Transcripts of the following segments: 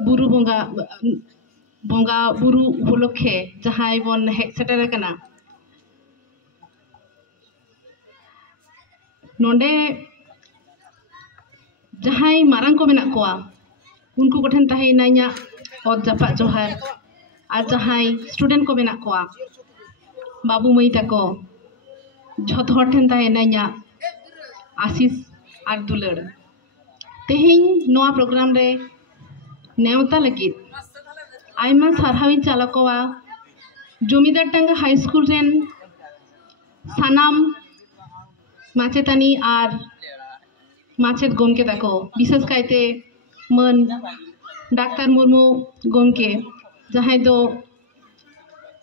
बुरु बंगा बंगा बुरु उपलक्षे जहां बन hedge shutter कना नोंडे जहां मारंग को मेना कोआ उनको कोठेन ताहेना इना और जापा जोहार और जहां स्टूडेंट को मेना कोआ बाबू मई तको झोत हर ठेन ताहेना इना आशीष और दुलड़ तेहेन नोआ प्रोग्राम रे नेवता लगित आयमा सारहाविन चालकोआ जमीदार टांगा हाई स्कूल रेन सानाम माचेतानी और माचेत गोमके ताको विशेष कायते मन डाक्टर मुर्मू गोमके जहां दो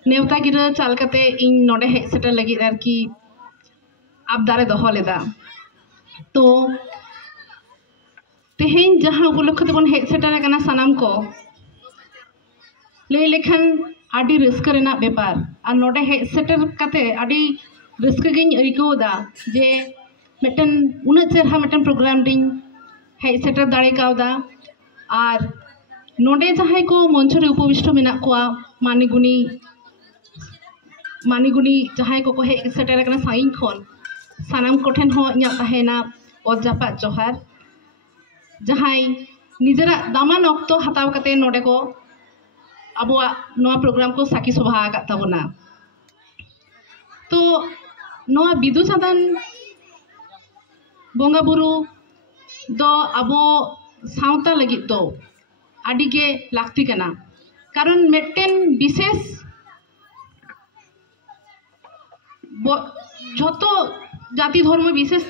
नेवता गिरा चालकते इन नोडे हेज सेटर लगित आरकी आबदारे दोहो लेदा तो तेहेन जहां उपलक्ष्य बन हेज सेटर कना सानाम को ले लेखन आडी रस्का रेना बेपार और नोडे हेज सेटर काते आडी रस्का गिन अइकोदा जे मेटन उना चेहरा मेटन प्रोग्राम डिंग हेज सेटर दाड़े कावदा और नोडे जहां को मंच रे उपविष्ट मेना कोआ मानिगुनी जहां को हेज सेटर कना साइन खन सानाम कोठेन हो इया ताहेना और जापा जोहार जहां निजरा दामान अक्तो हताव कते नोडे को अबुआ नोआ प्रोग्राम को साकी सभा का तबना तो नोआ बिदु साधन बोंगा बुरु दो अबो सावता लगित दो आडी के लाक्ति कना कारण मेटेन विशेष झोतो जाति धर्म विशेष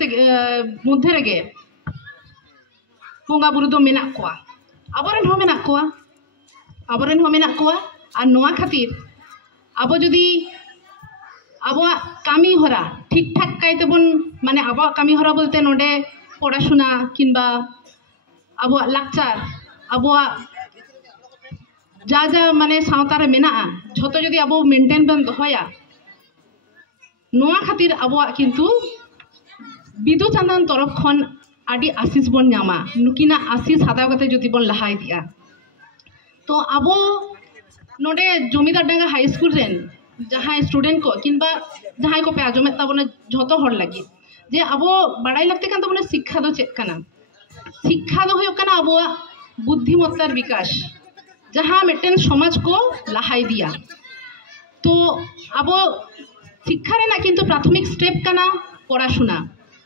मध्य रेगे बोंगा बुरु दो मेना कोआ आबोरेन हो मेना कोआ और नोआ खातिर अब जदि अब कामी हरा ठीक ठाक कायते बन माने अब कामी हरा बोलते नोडे पढ़ाशुना किंबा अब लाक्चार अब जा जा माने सावतारे मेना झोतो जदि अब मेंटेन बन दोहया नोआ खातिर अब किंतु बिदु चांदन तरफ खन आडी आशीष बन नामा नुकिना आशीष हाताव कते जदि बन लहा इदिया तो अब नोडे जमीदार डांगा हाई स्कूल रेन जहां स्टूडेंट को किंबा जहां को पे आजमे तबने झोतो हर लगी जे अब बड़ाई लगते कान तबने शिक्षा दो चेक कना शिक्षा दो होयो कना अब बुद्धिमत्तार विकास जहां मेटेन समाज को लहाई दिया तो अब शिक्षा रेना किंतु प्राथमिक स्टेप कना पढ़ाशुना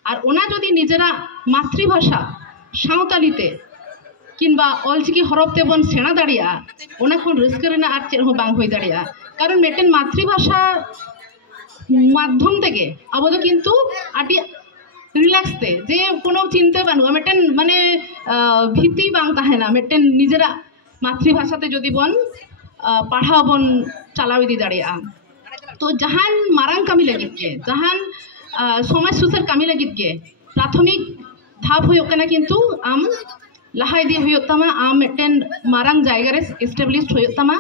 और ओना जदि निजेरा मातृभाषा सावतालीते किंबा अलचिकी हरफते बन सेना दाड़िया ओना खन रस्का रेना आर चेद हो बांग होई दाड़िया कारण मेटेन मातृभाषा माध्यम तेगे अब दो किंतु आटी रिलैक्स ते जे कोनो चिंता बानुआ मेटेन माने भीति बांग ताहेना मेटेन निजेरा मातृभाषा ते जदि बन पढ़ा बन चलाव इदी दाड़िया तो जहान मारांग कामी लगित के जहान समाज सुसार कामी लगित के प्राथमिक धाप होयो कना किंतु आम लहा इदी होयो तमा आम मेटेन मारांग जायगा रे एस्टेब्लिश होयो तमा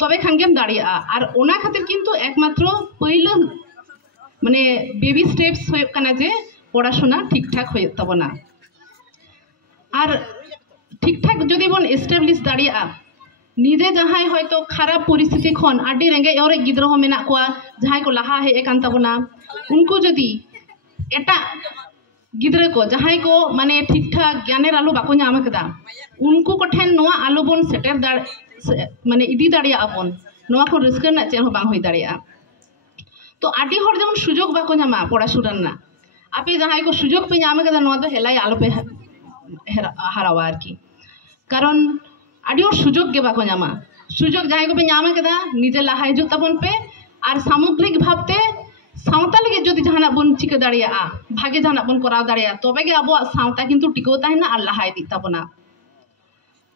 तबे खानगेम दाड़िया और ओना खातिर किंतु एकमात्र पहिलो माने बेबी स्टेप्स होयो कना जे पढ़ाशोना ठीक ठाक होयो तबना और ठीक ठाक जदि बन एस्टेब्लिश दाड़िया निजे जहां हयतो खराब परिस्थिति खन आडी रेंगे और गिद्रो हो मेना कोआ जहां को लहा हे एकान तबना उनको जदि एटा गिद्रे को जहां को माने ठीक ठाक ज्ञानेर आलो बाको नाम कदा उनको कोठेन नोआ आलो बन सेटर दाड़ माने इदी दाड़िया आपन नोआ को रिस्क ना चेन हो बांग होई दाड़िया तो आडी हर जेमन सुजोग बाको नामा पढ़ाशुना ना आपे जहां को सुजोग पे नाम कदा नोआ दो हेलाई आलो पे हारावा आरकी कारण आडी और सुजोग के बाको नामा सुजोग जहां को पे नाम कदा निजे लहा हिजुग तबन पे और सामग्रिक भावते सावता लगे जदि जहाना बन चिका दाड़िया भागे जहाना बन कराव दाड़िया तबे गे आबो सावता किंतु टिको ताहेना और लहा इदी ताबना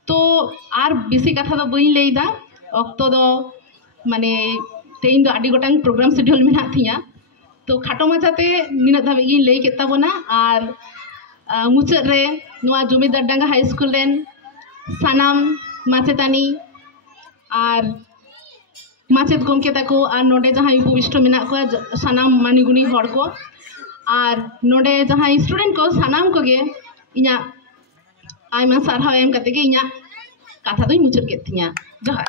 तो आर बेसी कथा दो बई लेदा अक्तो दो माने तेइन दो आडी गोटांग प्रोग्राम शेड्यूल मेना थिया तो खाटो माचाते निना धाबे इन लई के ताबना और मुचाद रे नोआ जमीदार डांगा हाई स्कूल रेन सानाम माचेतानी और माचेद गमके ताको और नोडे जहां उपविष्ट मेना को सानाम मानिगुनी हर को और नोडे जहां स्टूडेंट को सानाम को गे इना आयमा सारहाव एम कते गे इना कथा दोई मुचाद केद तिᱧᱟ। जहार।